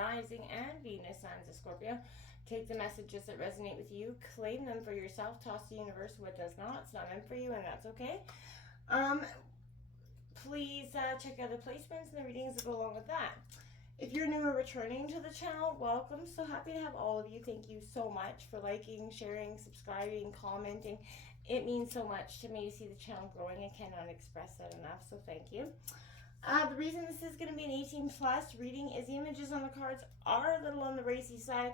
rising, and Venus signs of Scorpio. Take the messages that resonate with you, claim them for yourself, toss the universe what does not. It's not meant for you, and that's okay. Please check out the placements and the readings that go along with that. If you're new or returning to the channel, welcome. So happy to have all of you. Thank you so much for liking, sharing, subscribing, commenting. It means so much to me to see the channel growing. I cannot express that enough, so thank you. The reason this is going to be an 18 plus reading is the images on the cards are a little on the racy side,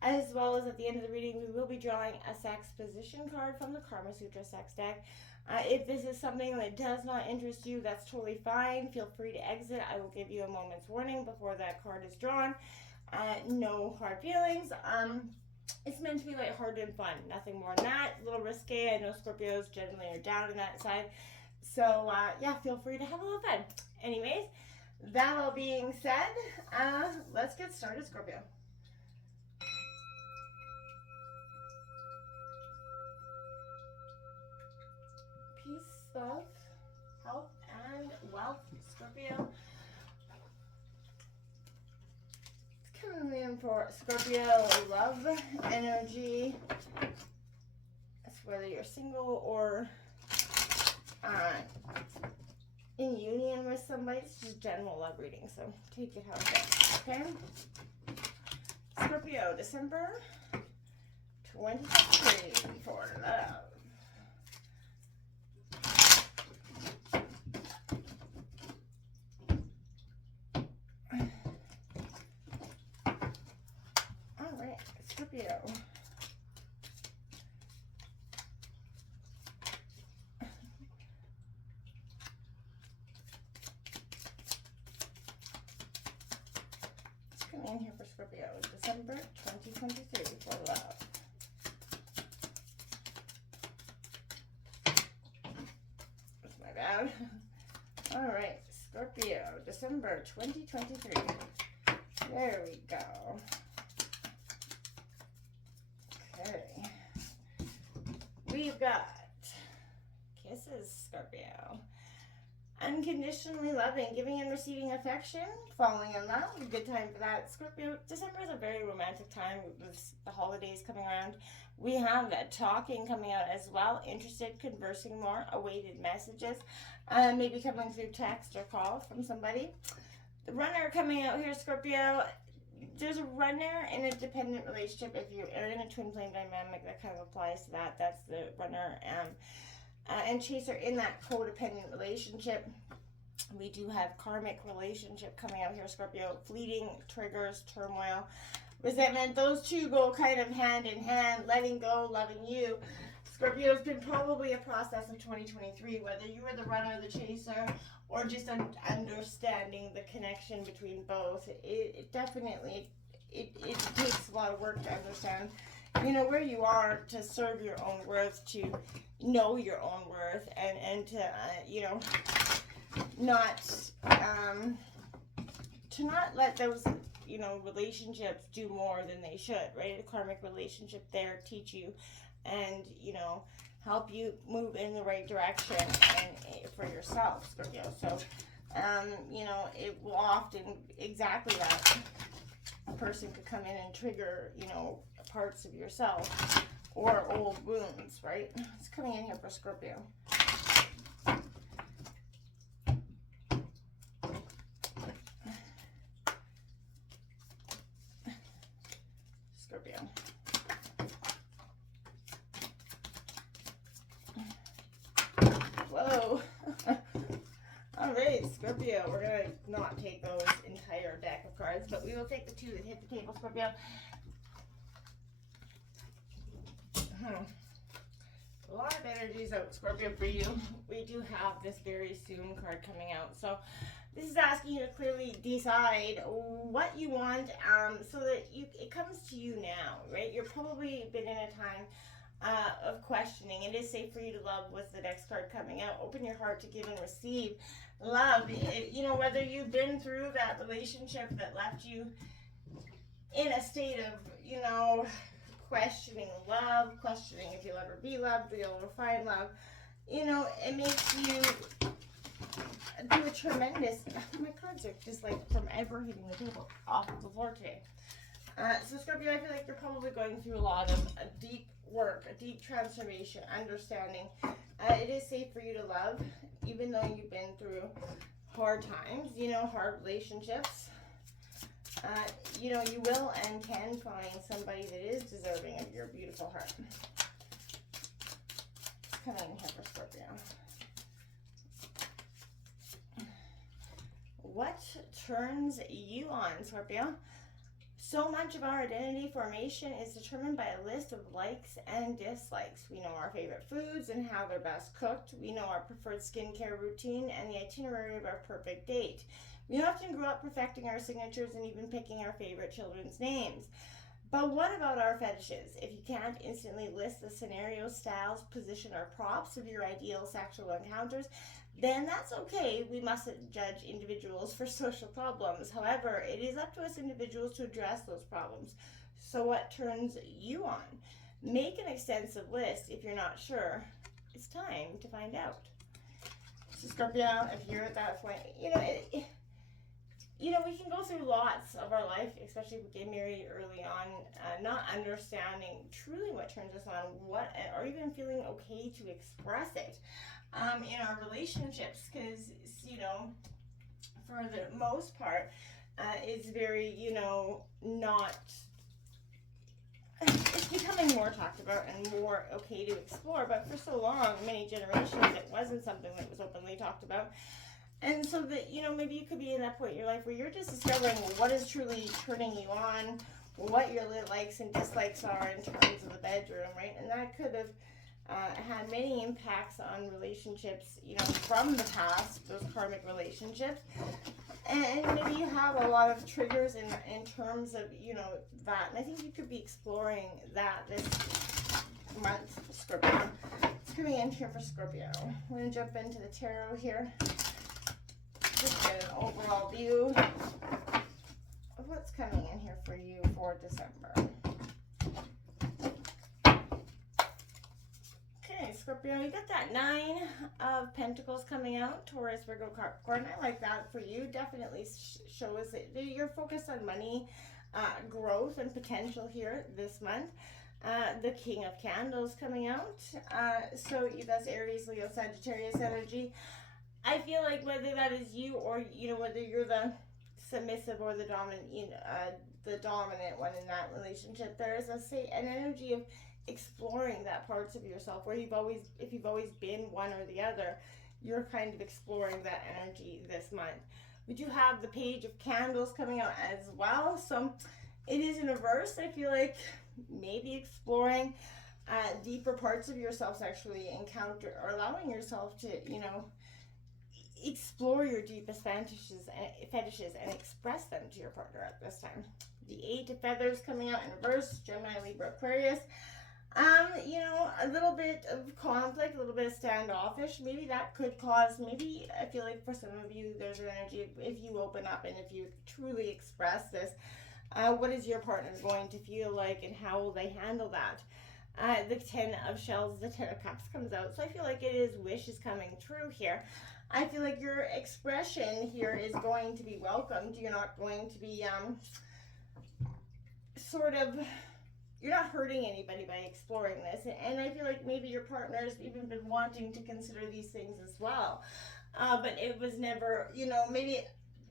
as well as at the end of the reading we will be drawing a sex position card from the Karma Sutra sex deck. If this is something that does not interest you, that's totally fine. Feel free to exit. I will give you a moment's warning before that card is drawn. No hard feelings. It's meant to be lighthearted and fun. Nothing more than that. A little risque. I know Scorpios generally are down in that side. So, yeah, feel free to have a little fun. Anyways, that all being said, let's get started, Scorpio. Peace, love, health, and wealth, Scorpio. It's coming in for Scorpio love energy. That's whether you're single or in union with somebody. It's just general love reading, so take it how it goes, okay? Scorpio, December 23 for love. Alright, Scorpio. In here for Scorpio, December 2023 for love. That's my bad. All right, Scorpio, December 2023. There we go. Okay. We've got kisses, Scorpio. Unconditionally loving, giving and receiving affection, falling in love, a good time for that. Scorpio, December is a very romantic time with the holidays coming around. We have that talking coming out as well, interested, conversing more, awaited messages, maybe coming through text or call from somebody. The runner coming out here, Scorpio, there's a runner in a dependent relationship. If you're in a twin flame dynamic, that kind of applies to that. That's the runner. And chaser in that codependent relationship. We do have karmic relationship coming out here, Scorpio. Fleeting triggers, turmoil, resentment. Those two go kind of hand in hand. Letting go, loving you. Scorpio has been probably a process of 2023, whether you were the runner, the chaser, or just understanding the connection between both. It definitely, it takes a lot of work to understand, you know, where you are, to serve your own worth, to know your own worth, and to you know, not to not let those, you know, relationships do more than they should, right? A karmic relationship there teach you and, you know, help you move in the right direction and for yourself, Scorpio. So you know, it will often exactly that. A person could come in and trigger, you know, parts of yourself or old wounds, right? It's coming in here for Scorpio. Scorpio. Whoa. All right, Scorpio. We're going to not take those entire deck of cards, but we will take the two that hit the table, Scorpio. A lot of energies out, Scorpio, for you. We do have this very soon card coming out. So this is asking you to clearly decide what you want, so that it comes to you now, right? You're probably been in a time of questioning. It is safe for you to love with the next card coming out. Open your heart to give and receive love. You know, whether you've been through that relationship that left you in a state of, you know, questioning love, questioning if you'll ever be loved, be able to find love. You know, it makes you do a tremendous, my cards are just like from ever hitting the table off of the floor today. So Scorpio, I feel like you're probably going through a lot of deep work, a deep transformation, understanding. It is safe for you to love, even though you've been through hard times, you know, hard relationships. You know, you will and can find somebody that is deserving of your beautiful heart. It's coming in here for Scorpio. What turns you on, Scorpio? So much of our identity formation is determined by a list of likes and dislikes. We know our favorite foods and how they're best cooked. We know our preferred skincare routine and the itinerary of our perfect date. We often grow up perfecting our signatures and even picking our favorite children's names. But what about our fetishes? If you can't instantly list the scenarios, styles, position, or props of your ideal sexual encounters, then that's okay. We mustn't judge individuals for social problems. However, it is up to us individuals to address those problems. So what turns you on? Make an extensive list. If you're not sure, it's time to find out. So Scorpio, if you're at that point, we can go through lots of our life, especially if we get married early on, not understanding truly what turns us on, or even feeling okay to express it in our relationships, because, for the most part, it's very, not, it's becoming more talked about and more okay to explore, but for so long, many generations, it wasn't something that was openly talked about. And so that, maybe you could be in that point in your life where you're just discovering what is truly turning you on, what your likes and dislikes are in terms of the bedroom, right? And that could have had many impacts on relationships, from the past, those karmic relationships. And maybe you have a lot of triggers in terms of, that. And I think you could be exploring that this month, Scorpio. It's coming in here for Scorpio. We're going to jump into the tarot here. Just get an overall view of what's coming in here for you for December. Okay, Scorpio, you got that 9 of Pentacles coming out, Taurus, Virgo, Capricorn. I like that for you. Definitely shows that you're focused on money, growth, and potential here this month. The King of Candles coming out. So that's Aries, Leo, Sagittarius energy. I feel like whether that is you or, whether you're the submissive or the dominant, the dominant one in that relationship, there is an energy of exploring that parts of yourself where if you've always been one or the other, you're kind of exploring that energy this month. We do have the Page of Candles coming out as well. So it is in reverse. I feel like maybe exploring deeper parts of yourself sexually, encounter or allowing yourself to, explore your deepest fetishes and express them to your partner at this time. The 8 of Feathers coming out in reverse, Gemini, Libra, Aquarius. A little bit of conflict, a little bit of standoffish. Maybe that could cause, I feel like for some of you, there's an energy if you open up and if you truly express this, what is your partner going to feel like and how will they handle that? The 10 of Shells, the 10 of Cups comes out. So I feel like wish is coming true here. I feel like your expression here is going to be welcomed. You're not going to be you're not hurting anybody by exploring this. And I feel like maybe your partner's even been wanting to consider these things as well. But it was never, maybe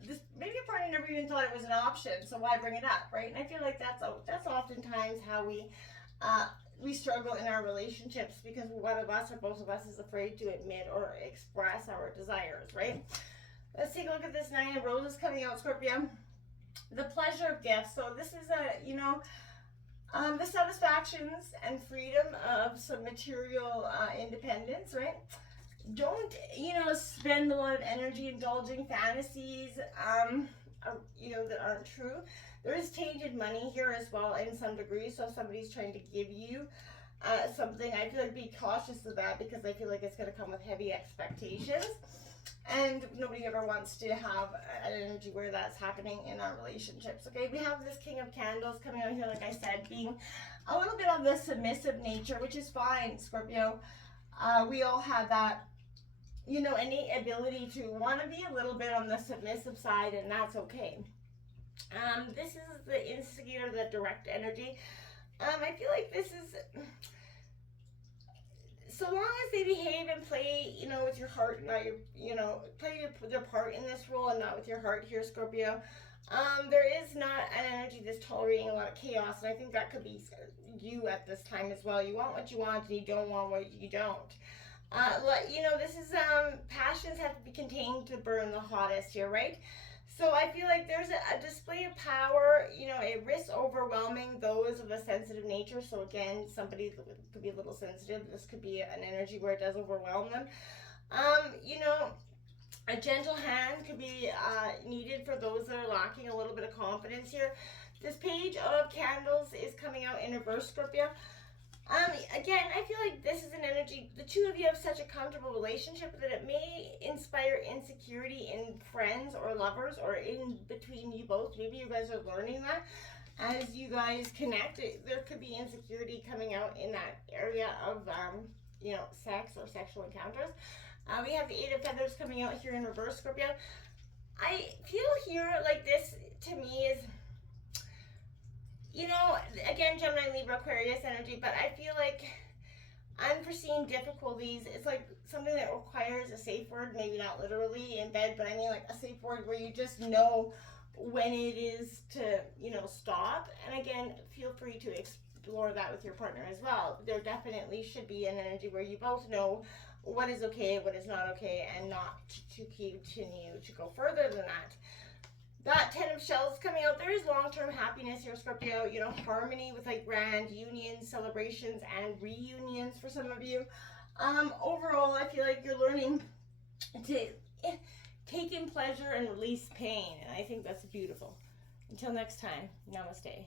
your partner never even thought it was an option. So why bring it up, right? And I feel like that's oftentimes how we struggle in our relationships, because one of us or both of us is afraid to admit or express our desires, right? Let's take a look at this 9 of Roses coming out, Scorpio. The pleasure of gifts. So this is the satisfactions and freedom of some material independence, right? Don't, spend a lot of energy indulging fantasies, that aren't true. There is tainted money here as well in some degree. So if somebody's trying to give you something, I feel like be cautious of that, because I feel like it's going to come with heavy expectations. And nobody ever wants to have an energy where that's happening in our relationships. Okay, we have this King of Candles coming out here, like I said, being a little bit of the submissive nature, which is fine, Scorpio. We all have that you know, innate ability to want to be a little bit on the submissive side, and that's okay. This is the instigator, the direct energy. I feel like this is, so long as they behave and play, you know, with your heart, not your, you know, play their part in this role and not with your heart here, Scorpio. There is not an energy that's tolerating a lot of chaos, and I think that could be you at this time as well. You want what you want, and you don't want what you don't. You know, this is passions have to be contained to burn the hottest here, right? So I feel like there's a display of power. You know, it risks overwhelming those of a sensitive nature. So again, somebody could be a little sensitive. This could be an energy where it does overwhelm them. You know, a gentle hand could be needed for those that are lacking a little bit of confidence here. This page of candles is coming out in reverse, Scorpio. Again, I feel like this is an energy, the two of you have such a comfortable relationship that it may inspire insecurity in friends or lovers or in between you both. Maybe you guys are learning that as you guys connect. There could be insecurity coming out in that area of, you know, sex or sexual encounters. We have the Eight of Feathers coming out here in reverse, Scorpio. I feel here like this to me is, you know, again, Gemini, Libra, Aquarius energy, but I feel like unforeseen difficulties. It's like something that requires a safe word, maybe not literally in bed, but I mean like a safe word where you just know when it is to, you know, stop. And again, feel free to explore that with your partner as well. There definitely should be an energy where you both know what is okay, what is not okay, and not to continue to go further than that. That Ten of Shells coming out. There is long-term happiness here, Scorpio. You know, harmony with like grand unions, celebrations, and reunions for some of you. Overall, I feel like you're learning to take in pleasure and release pain. And I think that's beautiful. Until next time, namaste.